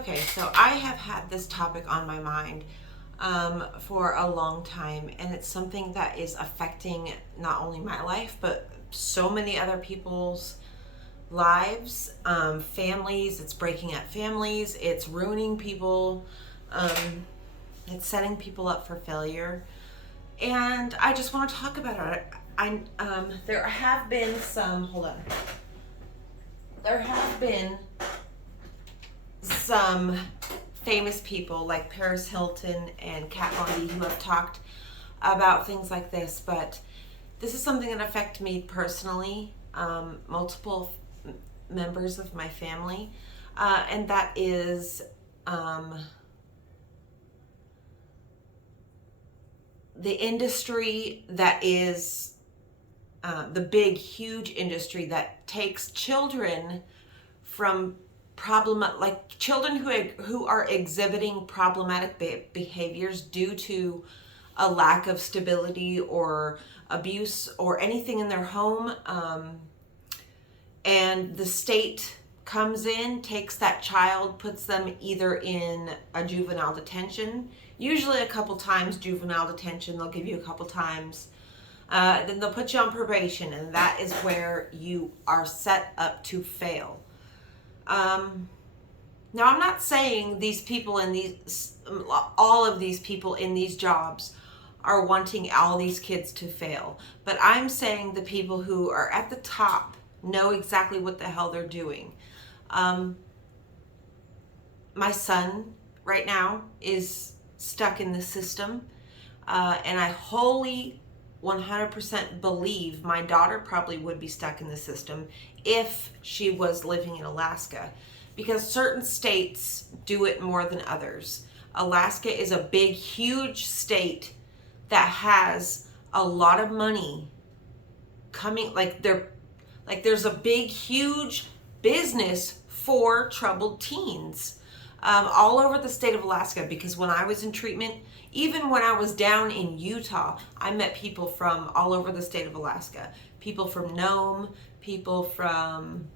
Okay, so I have had this topic on my mind for a long time, and it's something that is affecting not only my life, but so many other people's lives, families. It's breaking up families, it's ruining people, um, it's setting people up for failure. And I just want to talk about it. There have been some, hold on, there have been some famous people like Paris Hilton and Kat Von D who have talked about things like this, but this is something that affects me personally, multiple members of my family, and that is the industry that is the big, huge industry that takes children from like children who are exhibiting problematic behaviors due to a lack of stability or abuse or anything in their home, and the state comes in, takes that child, puts them either in a juvenile detention, usually a couple times juvenile detention. They'll give you a couple times. Then they'll put you on probation, and that is where you are set up to fail. Now, I'm not saying these people all of these people in these jobs are wanting all these kids to fail, but I'm saying the people who are at the top know exactly what the hell they're doing. My son right now is stuck in the system, and I wholly 100% believe my daughter probably would be stuck in the system if she was living in Alaska, because certain states do it more than others. Alaska is a big, huge state that has a lot of money coming, there's a big, huge business for troubled teens all over the state of Alaska. Because when I was in treatment, even when I was down in Utah, I met people from all over the state of Alaska. People from Nome, people from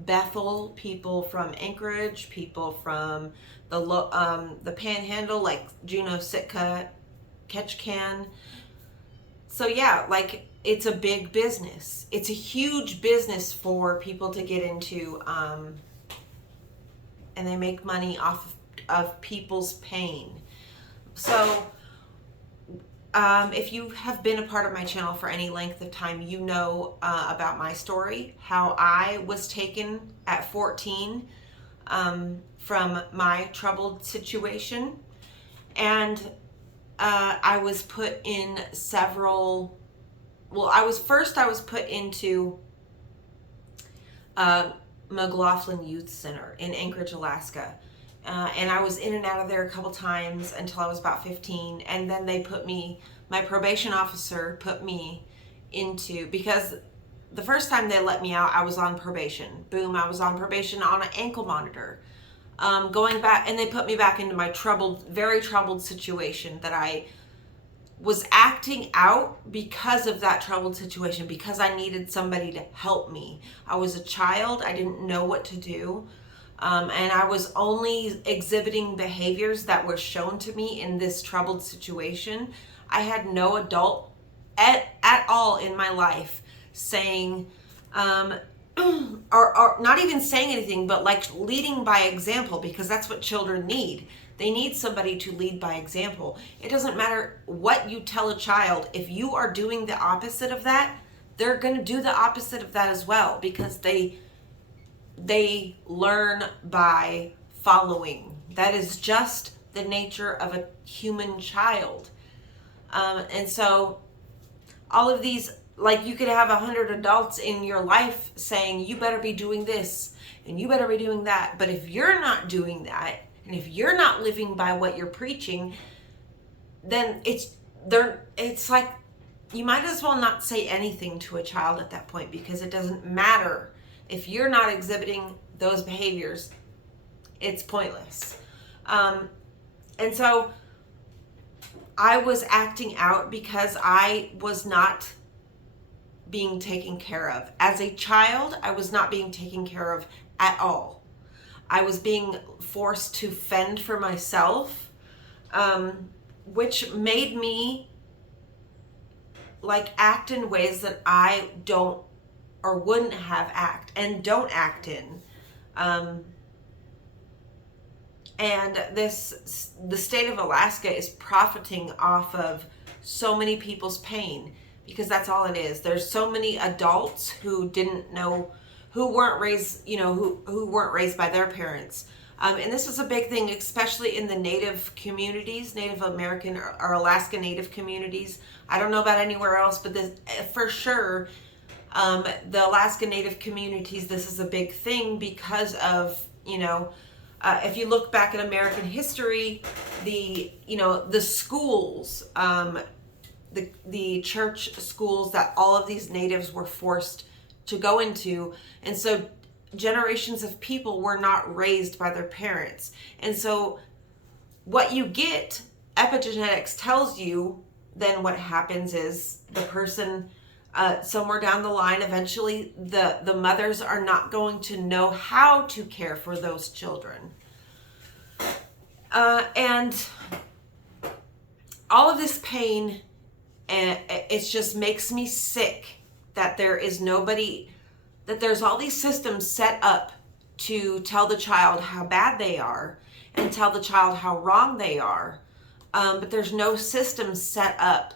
Bethel, people from Anchorage, people from the Panhandle, like Juneau, Sitka, Ketchikan. So yeah, like, it's a big business. It's a huge business for people to get into, and they make money off of people's pain. So if you have been a part of my channel for any length of time, you know about my story, how I was taken at 14 from my troubled situation. And I was put in I was put into McLaughlin Youth Center in Anchorage, Alaska. And I was in and out of there a couple times until I was about 15. And then my probation officer put me because the first time they let me out, I was on probation. Boom, I was on probation on an ankle monitor. Going back, and they put me back into my very troubled situation that I was acting out because of that troubled situation, because I needed somebody to help me. I was a child. I didn't know what to do. And I was only exhibiting behaviors that were shown to me in this troubled situation. I had no adult at all in my life saying, or not even saying anything, but like leading by example, because that's what children need. They need somebody to lead by example. It doesn't matter what you tell a child. If you are doing the opposite of that, they're going to do the opposite of that as well, because they learn by following. That is just the nature of a human child. And so all of these, like, you could have 100 adults in your life saying, you better be doing this and you better be doing that. But if you're not doing that, and if you're not living by what you're preaching, then it's like, you might as well not say anything to a child at that point, because it doesn't matter. If you're not exhibiting those behaviors, it's pointless. And so I was acting out because I was not being taken care of. As a child, I was not being taken care of at all. I was being forced to fend for myself, which made me like act in ways that I don't or wouldn't have don't act in. And the state of Alaska is profiting off of so many people's pain, because that's all it is. There's so many adults who didn't know, who weren't raised, who weren't raised by their parents. And this is a big thing, especially in the Native communities, Native American or Alaska Native communities. I don't know about anywhere else, but this, for sure, the Alaska Native communities, this is a big thing because of, if you look back at American history, the schools, the church schools that all of these natives were forced to go into. And so generations of people were not raised by their parents. And so what you get, epigenetics tells you, then what happens is the person, somewhere down the line, eventually the mothers are not going to know how to care for those children. And all of this pain, it just makes me sick that there is nobody, that there's all these systems set up to tell the child how bad they are and tell the child how wrong they are. But there's no system set up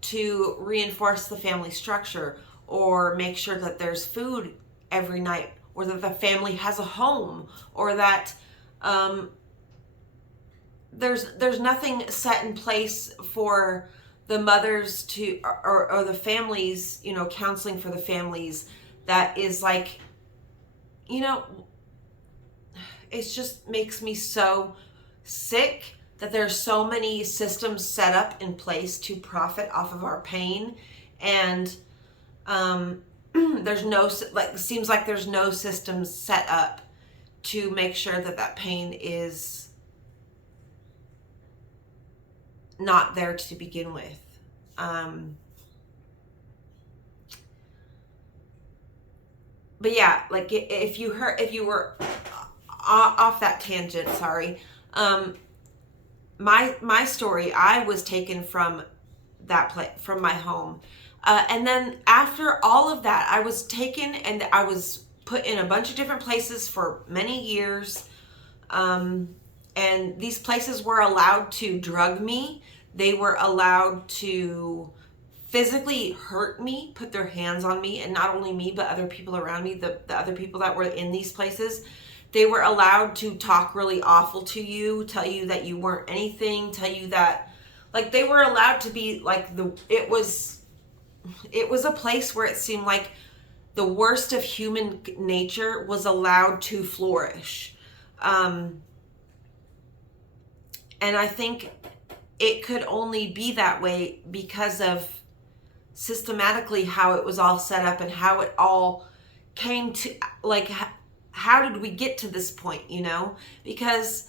to reinforce the family structure or make sure that there's food every night, or that the family has a home, or that there's nothing set in place for the mothers to, or the families, counseling for the families that is like, it just makes me so sick that there's so many systems set up in place to profit off of our pain. And seems like there's no systems set up to make sure that pain is not there to begin with. But yeah, like if you were off that tangent, sorry. My story, I was taken from that place, from my home. And then after all of that, I was taken and I was put in a bunch of different places for many years. And these places were allowed to drug me. They were allowed to physically hurt me, put their hands on me, and not only me, but other people around me, the other people that were in these places. They were allowed to talk really awful to you, tell you that you weren't anything, tell you that, like, they were allowed to be like it was a place where it seemed like the worst of human nature was allowed to flourish. And I think it could only be that way because of systematically how it was all set up and how it all came to, like, how did we get to this point, Because,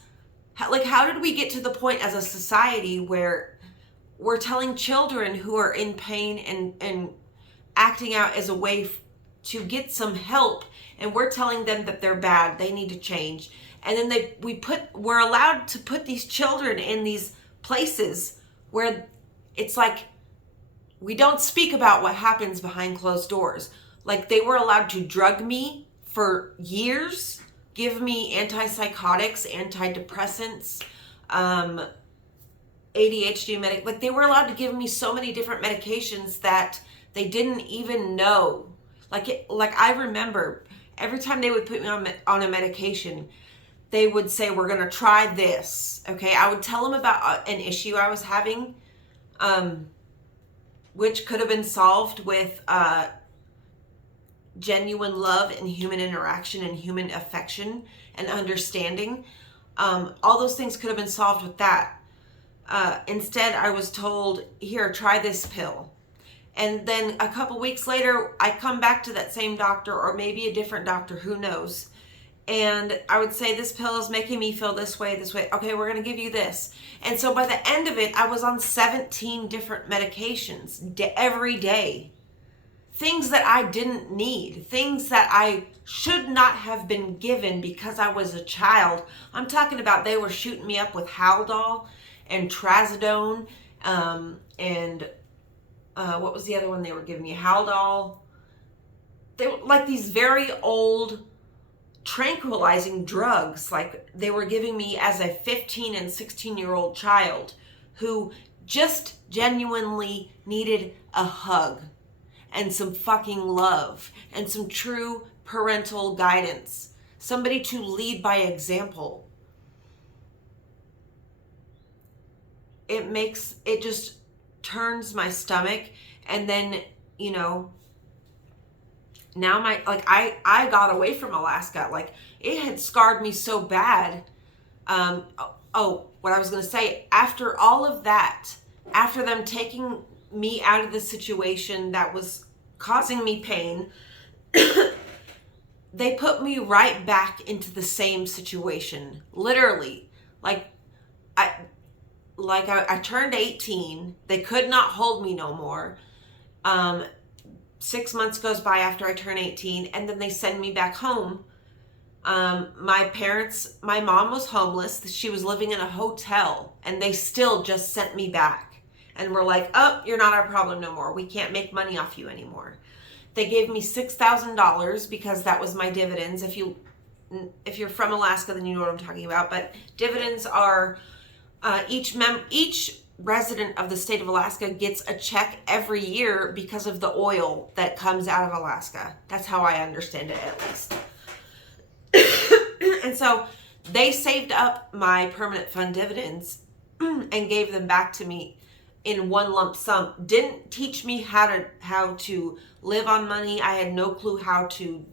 like, how did we get to the point as a society where we're telling children who are in pain and acting out as a way to get some help, and we're telling them that they're bad, they need to change. And then we're allowed to put these children in these places where it's like, we don't speak about what happens behind closed doors. Like, they were allowed to drug me for years, give me antipsychotics, antidepressants, ADHD like, they were allowed to give me so many different medications that they didn't even know. Like I remember every time they would put me on a medication, they would say, we're going to try this. Okay. I would tell them about an issue I was having, which could have been solved with, genuine love and human interaction and human affection and understanding. All those things could have been solved with that. Instead, I was told, here, try this pill. And then a couple weeks later, I come back to that same doctor, or maybe a different doctor, who knows. And I would say, this pill is making me feel this way. Okay, we're going to give you this. And so by the end of it, I was on 17 different medications every day. things that I didn't need, things that I should not have been given because I was a child. I'm talking about they were shooting me up with Haldol and Trazodone, and what was the other one they were giving me? Haldol. They were like these very old tranquilizing drugs, like they were giving me as a 15 and 16-year-old child who just genuinely needed a hug and some fucking love and some true parental guidance, somebody to lead by example. It just turns my stomach. And then, you know, now I got away from Alaska. Like, it had scarred me so bad. What I was going to say, after all of that, after them taking me out of the situation that was causing me pain, they put me right back into the same situation. Literally. I turned 18. They could not hold me no more. 6 months goes by after I turn 18, and then they send me back home. My mom was homeless. She was living in a hotel, and they still just sent me back. And were like, oh, you're not our problem no more. We can't make money off you anymore. They gave me $6,000 because that was my dividends. If you're from Alaska, then you know what I'm talking about. But dividends are each resident of the state of Alaska gets a check every year because of the oil that comes out of Alaska. That's how I understand it, at least. And so they saved up my permanent fund dividends and gave them back to me in one lump sum. Didn't teach me how to live on money. I had no clue how to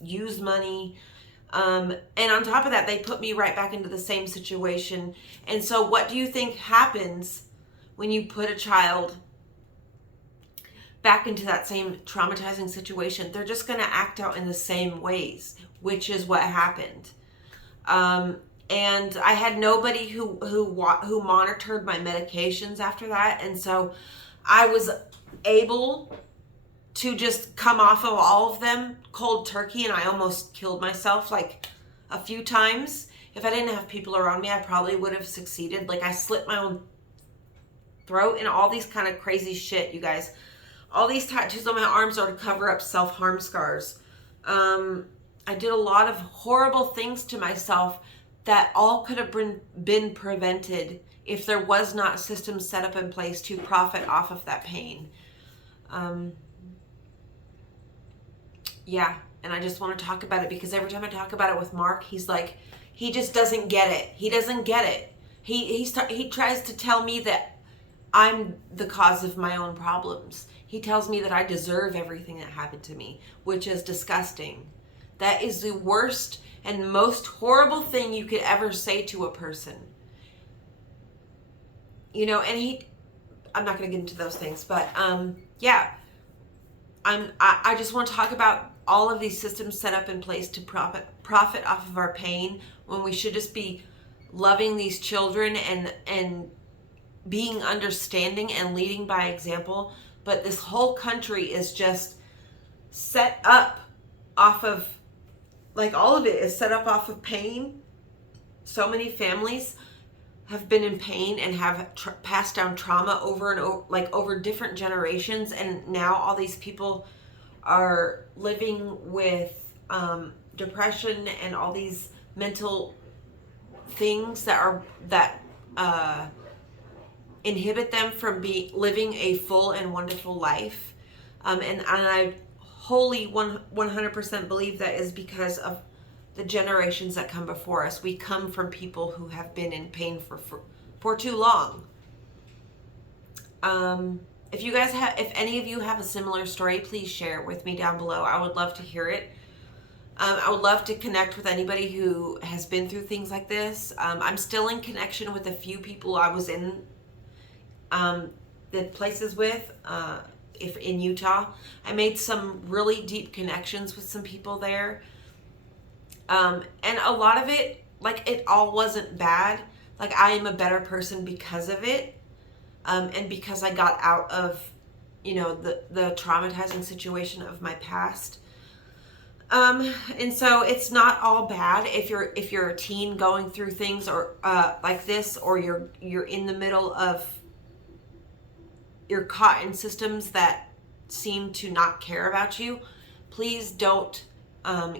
use money. And on top of that, they put me right back into the same situation. And so what do you think happens when you put a child back into that same traumatizing situation? They're just going to act out in the same ways, which is what happened. And I had nobody who monitored my medications after that. And so I was able to just come off of all of them cold turkey, and I almost killed myself like a few times. If I didn't have people around me, I probably would have succeeded. Like, I slit my own throat and all these kind of crazy shit, you guys. All these tattoos on my arms are to cover up self-harm scars. I did a lot of horrible things to myself that all could have been prevented if there was not a system set up in place to profit off of that pain. Yeah, and I just want to talk about it because every time I talk about it with Mark, he's like, he just doesn't get it. He doesn't get it. He tries to tell me that I'm the cause of my own problems. He tells me that I deserve everything that happened to me, which is disgusting. That is the worst and most horrible thing you could ever say to a person. You know, and I'm not going to get into those things, but yeah, I just want to talk about all of these systems set up in place to profit off of our pain, when we should just be loving these children and being understanding and leading by example. But this whole country is just set up off of, like, all of it is set up off of pain. So many families have been in pain and have passed down trauma over and over, like over different generations, and now all these people are living with depression and all these mental things that inhibit them from living a full and wonderful life. And I wholly 100% believe that is because of the generations that come before us. We come from people who have been in pain for too long. If any of you have a similar story, please share it with me down below. I would love to hear it. I would love to connect with anybody who has been through things like this. I'm still in connection with a few people I was in the places with. If in Utah, I made some really deep connections with some people there. And a lot of it, like, it all wasn't bad. Like, I am a better person because of it. And because I got out of you know, the traumatizing situation of my past. And so it's not all bad if you're a teen going through things or like this, or you're in the middle of, you're caught in systems that seem to not care about you. Please don't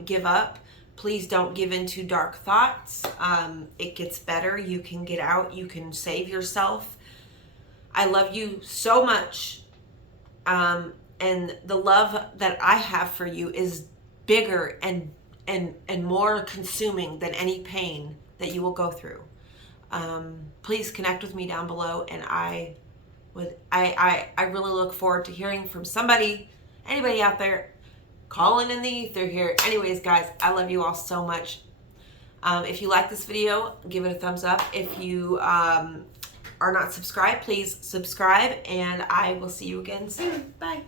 give up. Please don't give into dark thoughts. It gets better. You can get out. You can save yourself. I love you so much. And the love that I have for you is bigger and more consuming than any pain that you will go through. Please connect with me down below, and I really look forward to hearing from anybody out there calling in the ether here. Anyways, guys, I love you all so much. If you like this video, give it a thumbs up. If you are not subscribed, please subscribe, and I will see you again soon. Bye.